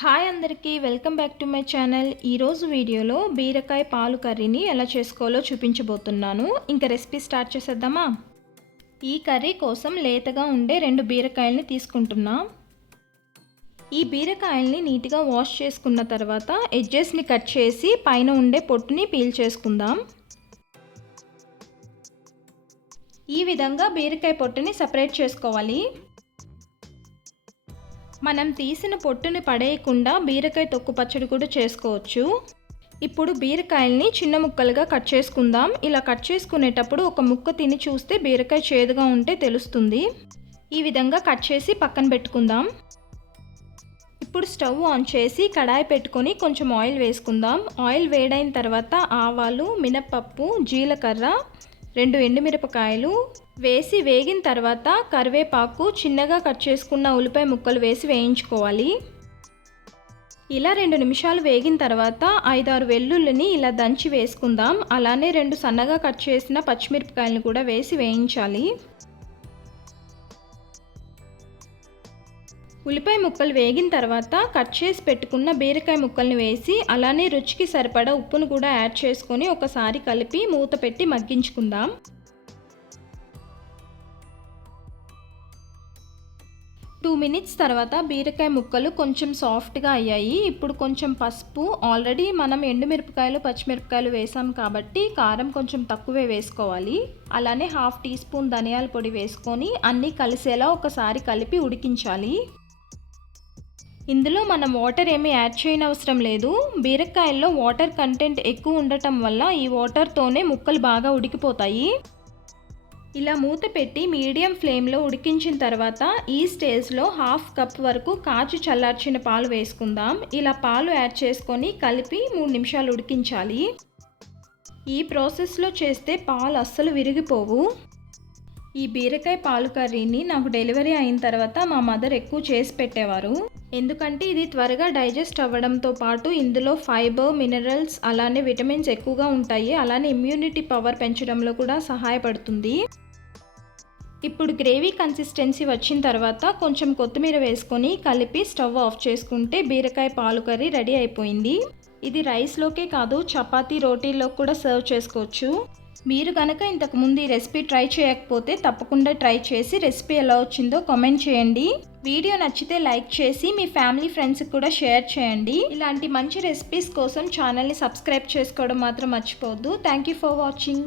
Hi అందరికీ welcome back to my channel. ఈరోజు వీడియోలో బీరకాయ పాలు కర్రీని ఎలా చేసుకోవాలో చూపించబోతున్నాను. ఇంకా రెసిపీ స్టార్ట్ చేసేద్దామా? ఈ కర్రీ కోసం లేతగా ఉండే 2 బీరకాయల్ని తీసుకుంటున్నా. ఈ బీరకాయల్ని నీట్గా వాష్ చేసుకున్న తర్వాత ఎడ్జెస్ని కట్ చేసి పైన ఉండే పొట్టుని పీల్ చేసుకుందాం. ఈ విధంగా బీరకాయ పొట్టుని సపరేట్ చేసుకోవాలి. మనం తీసిన పొట్టుని పడేయకుండా బీరకాయ తొక్కు పచ్చడి కూడా చేసుకోవచ్చు. ఇప్పుడు బీరకాయల్ని చిన్న ముక్కలుగా కట్ చేసుకుందాం. ఇలా కట్ చేసుకునేటప్పుడు ఒక ముక్క తిని చూస్తే బీరకాయ చేదుగా ఉంటే తెలుస్తుంది. ఈ విధంగా కట్ చేసి పక్కన పెట్టుకుందాం. ఇప్పుడు స్టవ్ ఆన్ చేసి కడాయి పెట్టుకొని కొంచెం ఆయిల్ వేసుకుందాం. ఆయిల్ వేడైన తర్వాత ఆవాలు, మినప్పప్పు, జీలకర్ర, 2 ఎండుమిరపకాయలు వేసి వేగిన తర్వాత కరివేపాకు, చిన్నగా కట్ చేసుకున్న ఉల్లిపాయ ముక్కలు వేసి వేయించుకోవాలి. ఇలా 2 నిమిషాలు వేగిన తర్వాత 5-6 వెల్లుల్లిని ఇలా దంచి వేసుకుందాం. అలానే 2 సన్నగా కట్ చేసిన పచ్చిమిరపకాయలను కూడా వేసి వేయించాలి. ఉల్లిపాయ ముక్కలు వేగిన తర్వాత కట్ చేసి పెట్టుకున్న బీరకాయ ముక్కల్ని వేసి అలానే రుచికి సరిపడా ఉప్పును కూడా యాడ్ చేసుకొని ఒకసారి కలిపి మూత పెట్టి మగ్గించుకుందాం. టూ మినిట్స్ తర్వాత బీరకాయ ముక్కలు కొంచెం సాఫ్ట్గా అయ్యాయి. ఇప్పుడు కొంచెం పసుపు, ఆల్రెడీ మనం ఎండుమిరపకాయలు, పచ్చిమిరపకాయలు వేసాం కాబట్టి కారం కొంచెం తక్కువే వేసుకోవాలి. అలానే 1/2 టీ స్పూన్ ధనియాల పొడి వేసుకొని అన్నీ కలిసేలా ఒకసారి కలిపి ఉడికించాలి. ఇందులో మనం వాటర్ ఏమీ యాడ్ చేయనవసరం లేదు. బీరకాయల్లో వాటర్ కంటెంట్ ఎక్కువ ఉండటం వల్ల ఈ వాటర్తోనే ముక్కలు బాగా ఉడికిపోతాయి. ఇలా మూత పెట్టి మీడియం ఫ్లేమ్లో ఉడికించిన తర్వాత ఈ స్టేజ్లో 1/2 కప్ వరకు కాచి చల్లార్చిన పాలు వేసుకుందాం. ఇలా పాలు యాడ్ చేసుకొని కలిపి 3 నిమిషాలు ఉడికించాలి. ఈ ప్రాసెస్లో చేస్తే పాలు అస్సలు విరిగిపోవు. ఈ బీరకాయ పాలు కర్రీని నాకు డెలివరీ అయిన తర్వాత మా మదర్ ఎక్కువ చేసి పెట్టేవారు. ఎందుకంటే ఇది త్వరగా డైజెస్ట్ అవ్వడంతో పాటు ఇందులో ఫైబర్, మినరల్స్, అలానే విటమిన్స్ ఎక్కువగా ఉంటాయి. అలానే ఇమ్యూనిటీ పవర్ పెంచడంలో కూడా సహాయపడుతుంది. ఇప్పుడు గ్రేవీ కన్సిస్టెన్సీ వచ్చిన తర్వాత కొంచెం కొత్తిమీర వేసుకొని కలిపి స్టవ్ ఆఫ్ చేసుకుంటే బీరకాయ పాలు కర్రీ రెడీ అయిపోయింది. ఇది రైస్లోకే కాదు, చపాతీ, రోటీల్లో కూడా సర్వ్ చేసుకోవచ్చు. మీరు కనుక ఇంతకుముందు ఈ రెసిపీ ట్రై చేయకపోతే తప్పకుండా ట్రై చేసి రెసిపీ ఎలా వచ్చిందో కామెంట్ చేయండి. వీడియో నచ్చితే లైక్ చేసి మీ ఫ్యామిలీ ఫ్రెండ్స్కి కూడా షేర్ చేయండి. ఇలాంటి మంచి రెసిపీస్ కోసం ఛానల్ని సబ్స్క్రైబ్ చేసుకోవడం మాత్రం మర్చిపోవద్దు. Thank you for watching.